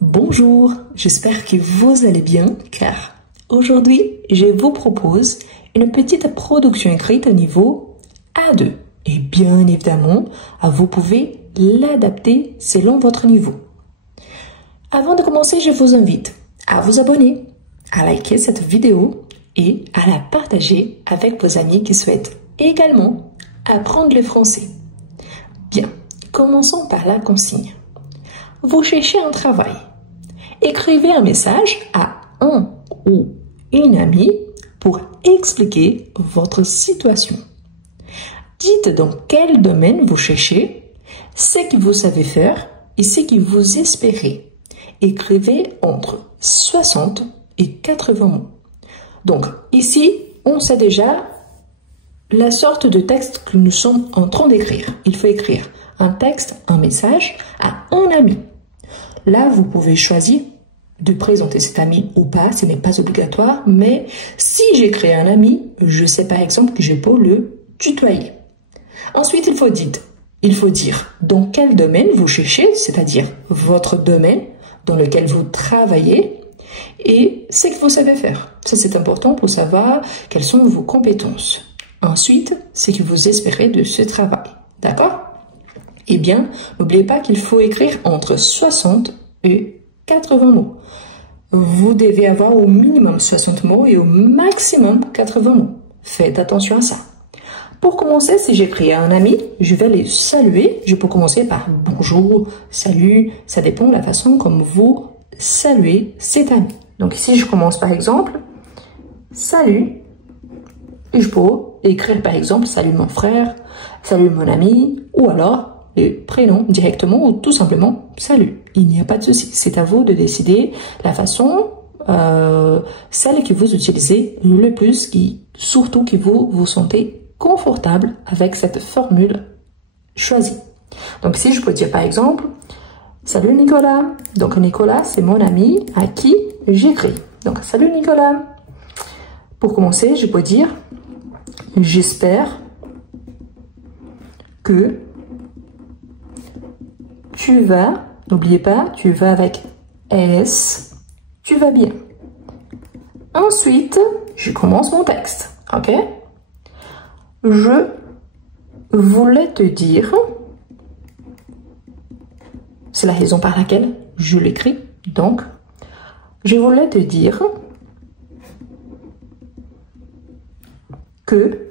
Bonjour, j'espère que vous allez bien car aujourd'hui je vous propose une petite production écrite au niveau A2 et bien évidemment vous pouvez l'adapter selon votre niveau. Avant de commencer, je vous invite à vous abonner, à liker cette vidéo et à la partager avec vos amis qui souhaitent également apprendre le français. Bien, commençons par la consigne. Vous cherchez un travail. Écrivez un message à un ou une amie pour expliquer votre situation. Dites dans quel domaine vous cherchez, ce que vous savez faire et ce que vous espérez. Écrivez entre 60 et 80 mots. Donc ici, on sait déjà la sorte de texte que nous sommes en train d'écrire. Il faut écrire un texte, un message à un ami. Là, vous pouvez choisir de présenter cet ami ou pas, ce n'est pas obligatoire, mais si j'écris un ami, je sais par exemple que je peux le tutoyer. Ensuite, il faut dire dans quel domaine vous cherchez, c'est-à-dire votre domaine dans lequel vous travaillez et ce que vous savez faire. Ça, c'est important pour savoir quelles sont vos compétences. Ensuite, ce que vous espérez de ce travail. D'accord? Eh bien, n'oubliez pas qu'il faut écrire entre 60 et 80 mots. Vous devez avoir au minimum 60 mots et au maximum 80 mots. Faites attention à ça. Pour commencer, si j'écris à un ami, je vais les saluer. Je peux commencer par bonjour, salut. Ça dépend de la façon comme vous saluez cet ami. Donc ici, je commence par exemple, salut. Et je peux écrire par exemple, salut mon frère, salut mon ami, ou alors le prénom directement ou tout simplement salut. Il n'y a pas de souci. C'est à vous de décider la façon, celle que vous utilisez le plus, surtout que vous vous sentez confortable avec cette formule choisie. Donc si je peux dire par exemple, salut Nicolas. Donc Nicolas, c'est mon ami à qui j'écris. Donc salut Nicolas. Pour commencer, je peux dire, j'espère que tu vas, n'oubliez pas, tu vas avec S, tu vas bien. Ensuite, je commence mon texte, ok? Je voulais te dire, c'est la raison par laquelle je l'écris, donc, je voulais te dire que,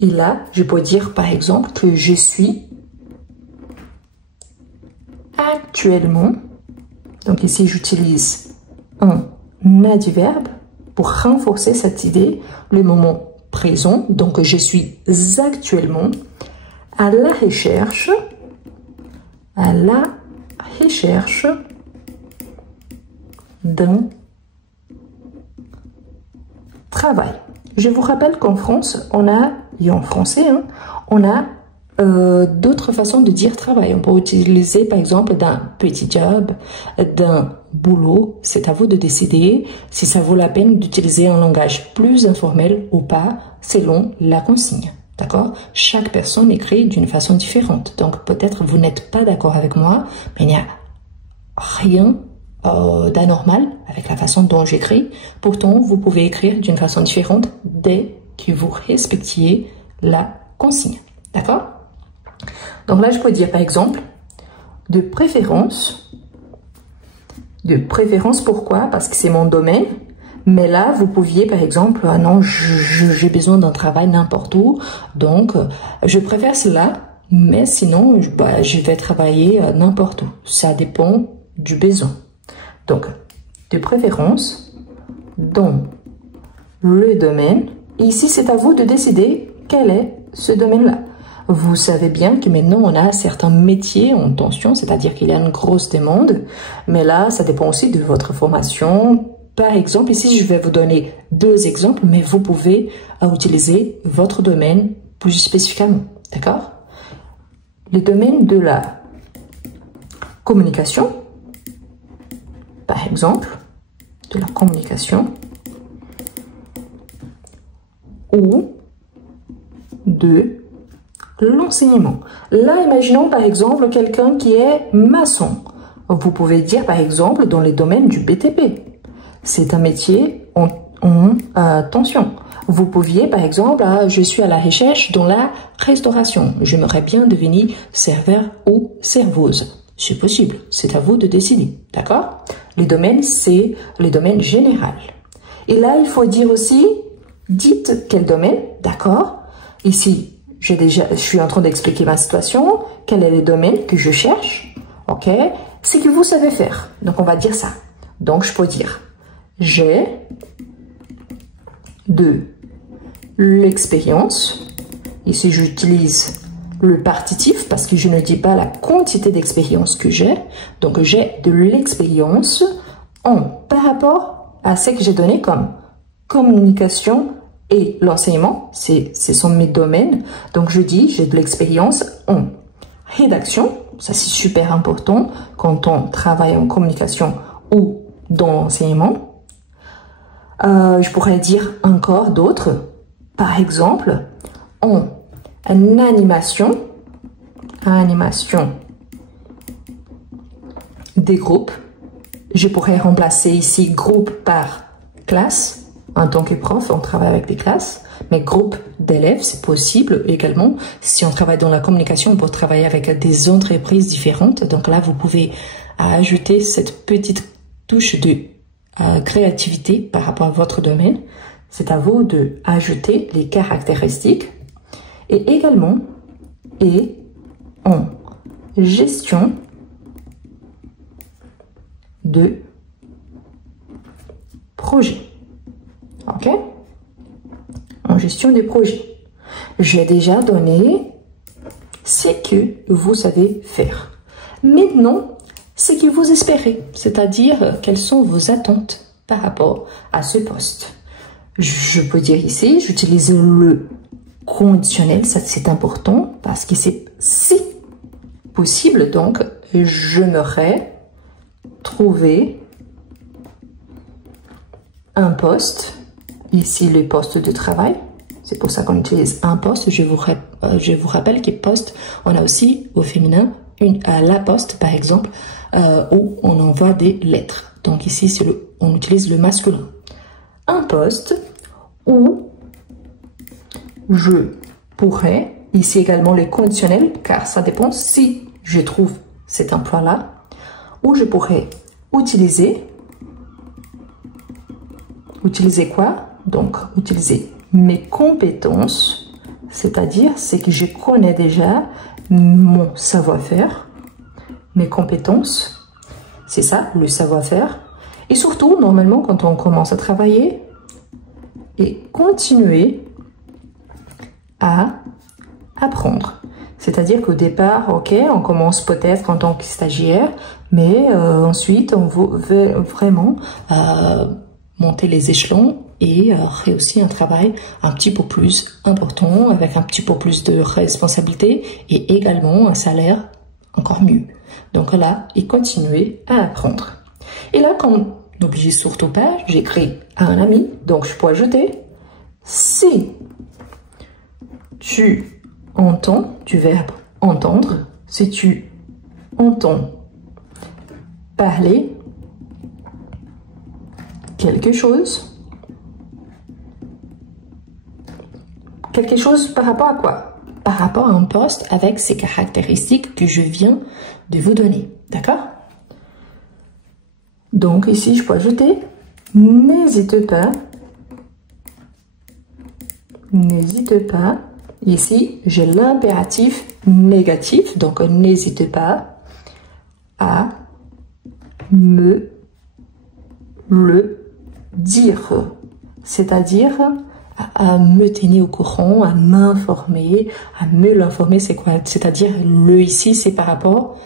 et là, je peux dire par exemple que je suis actuellement, donc ici j'utilise un adverbe pour renforcer cette idée, le moment présent, donc je suis actuellement à la recherche d'un travail. Je vous rappelle qu'en France, on a, et en français, hein, on a d'autres façons de dire travail. On peut utiliser par exemple d'un petit job, d'un boulot. C'est à vous de décider si ça vaut la peine d'utiliser un langage plus informel ou pas selon la consigne. D'accord? Chaque personne écrit d'une façon différente. Donc peut-être vous n'êtes pas d'accord avec moi, mais il n'y a rien d'anormal avec la façon dont j'écris. Pourtant, vous pouvez écrire d'une façon différente dès que vous respectiez la consigne. D'accord? Donc là, je peux dire par exemple, de préférence, pourquoi? Parce que c'est mon domaine. Mais là, vous pouviez par exemple, ah non, j'ai besoin d'un travail n'importe où, donc je préfère cela, mais sinon, je vais travailler n'importe où. Ça dépend du besoin. Donc, de préférence, dans le domaine. Et ici, c'est à vous de décider quel est ce domaine-là. Vous savez bien que maintenant, on a certains métiers en tension, c'est-à-dire qu'il y a une grosse demande. Mais là, ça dépend aussi de votre formation. Par exemple, ici, je vais vous donner 2 exemples, mais vous pouvez utiliser votre domaine plus spécifiquement. D'accord? Le domaine de la communication, par exemple, de la communication, ou de l'enseignement. Là, imaginons par exemple quelqu'un qui est maçon. Vous pouvez dire par exemple dans les domaines du BTP. C'est un métier en tension. Vous pouviez par exemple, je suis à la recherche dans la restauration. J'aimerais bien devenir serveur ou serveuse. C'est possible, c'est à vous de décider, d'accord? Les domaines, c'est les domaines généraux. Et là, il faut dire aussi, dites quel domaine, d'accord? Ici, je suis en train d'expliquer ma situation, quel est le domaine que je cherche, ok? C'est que vous savez faire. Donc, on va dire ça. Donc, je peux dire, j'ai de l'expérience. Ici, j'utilise le partitif parce que je ne dis pas la quantité d'expérience que j'ai. Donc, j'ai de l'expérience par rapport à ce que j'ai donné comme communication et l'enseignement. Ce sont mes domaines. Donc, je dis, j'ai de l'expérience en rédaction. Ça, c'est super important quand on travaille en communication ou dans l'enseignement. Je pourrais dire encore d'autres. Par exemple, en animation des groupes. Je pourrais remplacer ici groupe par classe. En tant que prof, on travaille avec des classes, mais groupe d'élèves, c'est possible également. Si on travaille dans la communication, on peut travailler avec des entreprises différentes. Donc là, vous pouvez ajouter cette petite touche de créativité par rapport à votre domaine. C'est à vous de ajouter les caractéristiques. Et également, en gestion de projet. Ok? En gestion des projets. J'ai déjà donné ce que vous savez faire. Maintenant, ce que vous espérez, c'est-à-dire quelles sont vos attentes par rapport à ce poste. Je peux dire ici, j'utilise le conditionnel, ça c'est important parce que c'est si possible. Donc, j'aimerais trouver un poste. Ici, les postes de travail. C'est pour ça qu'on utilise un poste. Je vous rappelle que poste, on a aussi au féminin la poste, par exemple, où on envoie des lettres. Donc ici, on utilise le masculin. Un poste où je pourrais, ici également les conditionnels, car ça dépend si je trouve cet emploi-là, où je pourrais utiliser quoi? Donc, utiliser mes compétences, c'est-à-dire ce que je connais déjà, mon savoir-faire, mes compétences, c'est ça, le savoir-faire. Et surtout, normalement, quand on commence à travailler et continuer à apprendre. C'est-à-dire qu'au départ, ok, on commence peut-être en tant que stagiaire, mais ensuite, on veut vraiment monter les échelons et réussir un travail un petit peu plus important, avec un petit peu plus de responsabilité et également un salaire encore mieux. Donc là, et continuer à apprendre. Et là, comme n'oubliez surtout pas, j'écris à un ami, donc je peux ajouter si tu entends, du verbe entendre, si tu entends parler quelque chose par rapport à quoi? Par rapport à un poste avec ces caractéristiques que je viens de vous donner, d'accord? Donc ici, je peux ajouter n'hésite pas. N'hésite pas. Ici, j'ai l'impératif négatif, donc n'hésite pas à me le dire, c'est-à-dire à me tenir au courant, à m'informer, à me l'informer, c'est quoi? C'est-à-dire le ici, c'est par rapport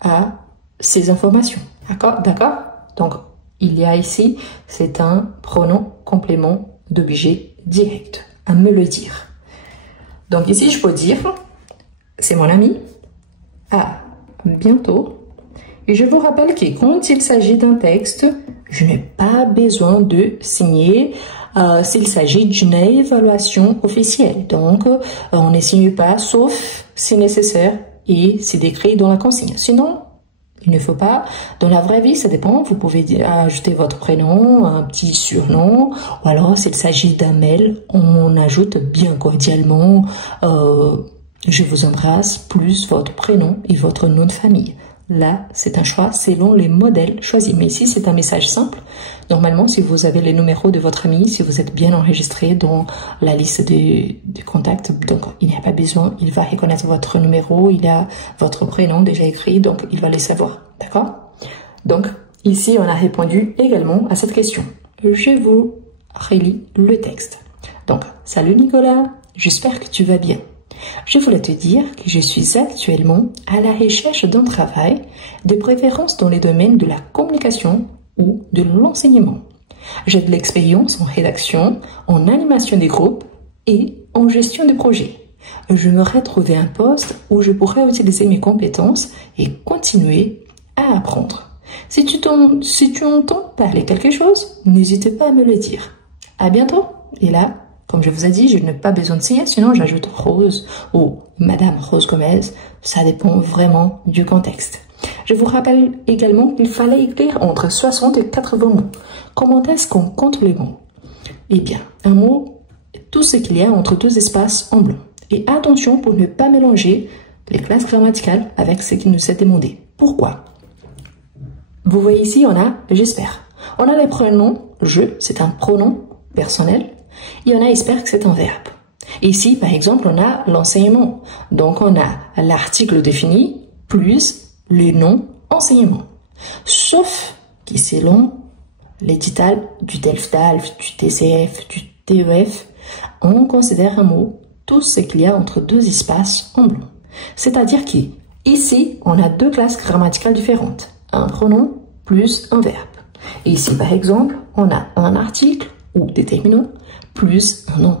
à ces informations, d'accord? Donc, il y a ici, c'est un pronom complément d'objet direct, à me le dire. Donc ici, je peux dire, c'est mon ami, à bientôt. Et je vous rappelle que quand il s'agit d'un texte, je n'ai pas besoin de signer s'il s'agit d'une évaluation officielle. Donc, on ne signe pas, sauf si nécessaire, et c'est décrit dans la consigne. Sinon, il ne faut pas. Dans la vraie vie, ça dépend. Vous pouvez ajouter votre prénom, un petit surnom, ou alors s'il s'agit d'un mail, on ajoute bien cordialement je vous embrasse, plus votre prénom et votre nom de famille. Là, c'est un choix selon les modèles choisis. Mais ici, c'est un message simple. Normalement, si vous avez les numéros de votre ami, si vous êtes bien enregistré dans la liste des contacts, donc il n'y a pas besoin, il va reconnaître votre numéro, il a votre prénom déjà écrit, donc il va les savoir. D'accord? Donc, ici, on a répondu également à cette question. Je vous relis le texte. Donc, salut Nicolas, j'espère que tu vas bien. Je voulais te dire que je suis actuellement à la recherche d'un travail, de préférence dans les domaines de la communication ou de l'enseignement. J'ai de l'expérience en rédaction, en animation des groupes et en gestion de projets. J'aimerais trouver un poste où je pourrais utiliser mes compétences et continuer à apprendre. Si tu entends parler quelque chose, n'hésite pas à me le dire. À bientôt. Et là, comme je vous ai dit, je n'ai pas besoin de signer, sinon j'ajoute Rose ou Madame Rose Gomez. Ça dépend vraiment du contexte. Je vous rappelle également qu'il fallait écrire entre 60 et 80 mots. Comment est-ce qu'on compte les mots? Eh bien, un mot, tout ce qu'il y a entre deux espaces en blanc. Et attention pour ne pas mélanger les classes grammaticales avec ce qui nous est demandé. Pourquoi? Vous voyez ici, on a j'espère. On a les pronoms, je, c'est un pronom personnel. Et on a espère que c'est un verbe. Ici, par exemple, on a l'enseignement. Donc, on a l'article défini plus le nom enseignement. Sauf que selon l'édital du DELF-DALF, du TCF, du TEF, on considère un mot tout ce qu'il y a entre deux espaces en blanc. C'est-à-dire qu'ici, on a deux classes grammaticales différentes. Un pronom plus un verbe. Et ici, par exemple, on a un article ou déterminant plus un nom.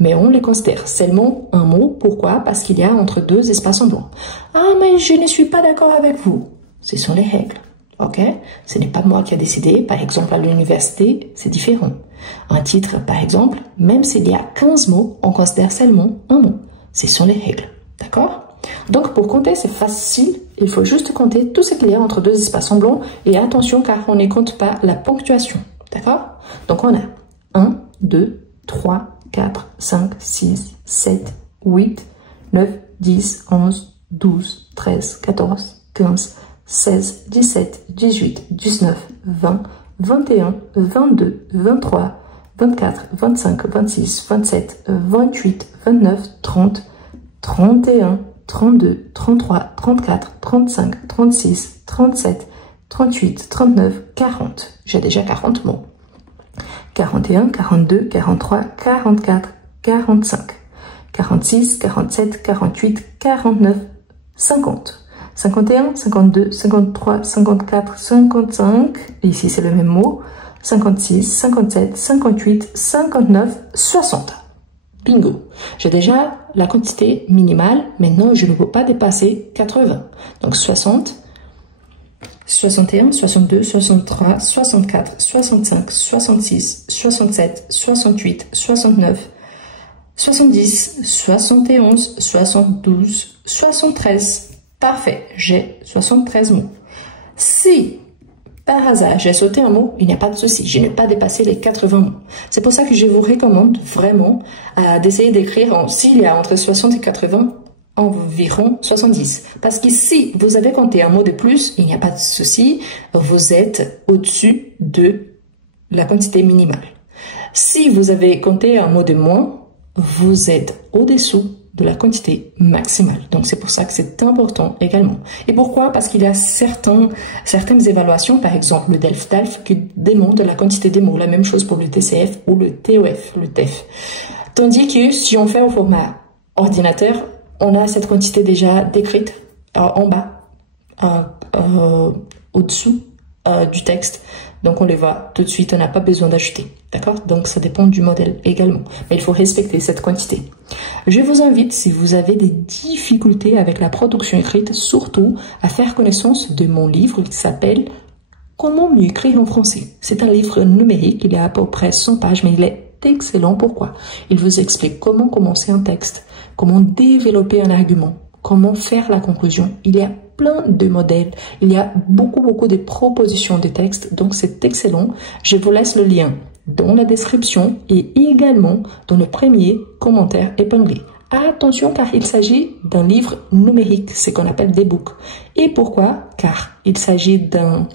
Mais on les considère seulement un mot. Pourquoi? Parce qu'il y a entre deux espaces en blanc. Ah, mais je ne suis pas d'accord avec vous. Ce sont les règles. Ok? Ce n'est pas moi qui ai décidé. Par exemple, à l'université, c'est différent. Un titre, par exemple, même s'il y a 15 mots, on considère seulement un mot. Ce sont les règles. D'accord? Donc, pour compter, c'est facile. Il faut juste compter tout ce qu'il y a entre deux espaces en blanc. Et attention, car on ne compte pas la ponctuation. D'accord? Donc, on a 1, 2, 3, 4, 5, 6, 7, 8, 9, 10, 11, 12, 13, 14, 15, 16, 17, 18, 19, 20, 21, 22, 23, 24, 25, 26, 27, 28, 29, 30, 31, 32, 33, 34, 35, 36, 37, 38, 39, 40. J'ai déjà 40 mots. 41, 42, 43, 44, 45, 46, 47, 48, 49, 50, 51, 52, 53, 54, 55, et ici c'est le même mot, 56, 57, 58, 59, 60. Bingo! J'ai déjà la quantité minimale, maintenant je ne peux pas dépasser 80. Donc 60, 61, 62, 63, 64, 65, 66, 67, 68, 69, 70, 71, 72, 73. Parfait, j'ai 73 mots. Si, par hasard, j'ai sauté un mot, il n'y a pas de souci, je n'ai pas dépassé les 80 mots. C'est pour ça que je vous recommande vraiment d'essayer d'écrire, s'il y a entre 60 et 80, environ 70. Parce que si vous avez compté un mot de plus, il n'y a pas de souci, vous êtes au-dessus de la quantité minimale. Si vous avez compté un mot de moins, vous êtes au-dessous de la quantité maximale. Donc c'est pour ça que c'est important également. Et pourquoi? Parce qu'il y a certaines évaluations, par exemple le DELF-DALF, qui demandent la quantité des mots. La même chose pour le TCF ou le TEF, le TEF. Tandis que si on fait au format ordinateur, on a cette quantité déjà décrite en bas, au-dessous du texte. Donc, on les voit tout de suite, on n'a pas besoin d'ajouter. D'accord? Donc, ça dépend du modèle également. Mais il faut respecter cette quantité. Je vous invite, si vous avez des difficultés avec la production écrite, surtout à faire connaissance de mon livre qui s'appelle « Comment mieux écrire en français ». C'est un livre numérique, il y a à peu près 100 pages, mais il est excellent. Pourquoi? Il vous explique comment commencer un texte, comment développer un argument, comment faire la conclusion. Il y a plein de modèles, il y a beaucoup de propositions de textes, donc c'est excellent. Je vous laisse le lien dans la description et également dans le premier commentaire épinglé. Attention car il s'agit d'un livre numérique, ce qu'on appelle des books. Et pourquoi? Car il s'agit d'un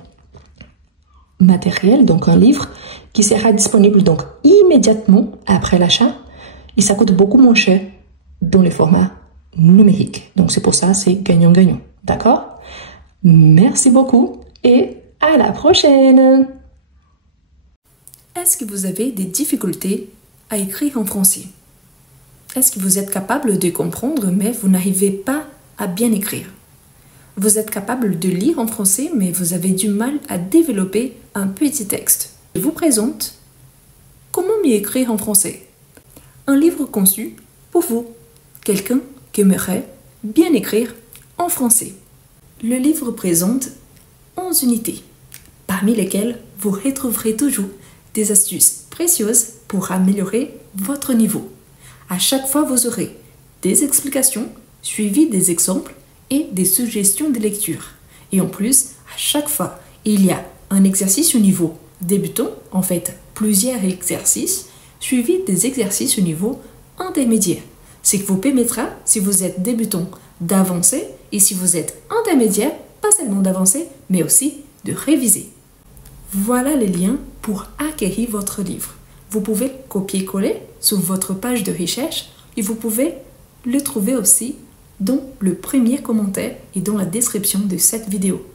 matériel, donc un livre, qui sera disponible donc immédiatement après l'achat et ça coûte beaucoup moins cher dans les formats numériques. Donc c'est pour ça, c'est gagnant-gagnant. D'accord? Merci beaucoup et à la prochaine! Est-ce que vous avez des difficultés à écrire en français? Est-ce que vous êtes capable de comprendre mais vous n'arrivez pas à bien écrire? Vous êtes capable de lire en français mais vous avez du mal à développer un petit texte. Je vous présente Comment mieux écrire en français? Un livre conçu pour vous, quelqu'un qui aimerait bien écrire en français. Le livre présente 11 unités, parmi lesquelles vous retrouverez toujours des astuces précieuses pour améliorer votre niveau. À chaque fois, vous aurez des explications suivies des exemples et des suggestions de lecture. Et en plus, à chaque fois, il y a un exercice au niveau débutant, en fait plusieurs exercices, suivis des exercices au niveau intermédiaire. Ce qui vous permettra, si vous êtes débutant, d'avancer et si vous êtes intermédiaire, pas seulement d'avancer, mais aussi de réviser. Voilà les liens pour acquérir votre livre. Vous pouvez copier-coller sur votre page de recherche et vous pouvez le trouver aussi dans le premier commentaire et dans la description de cette vidéo.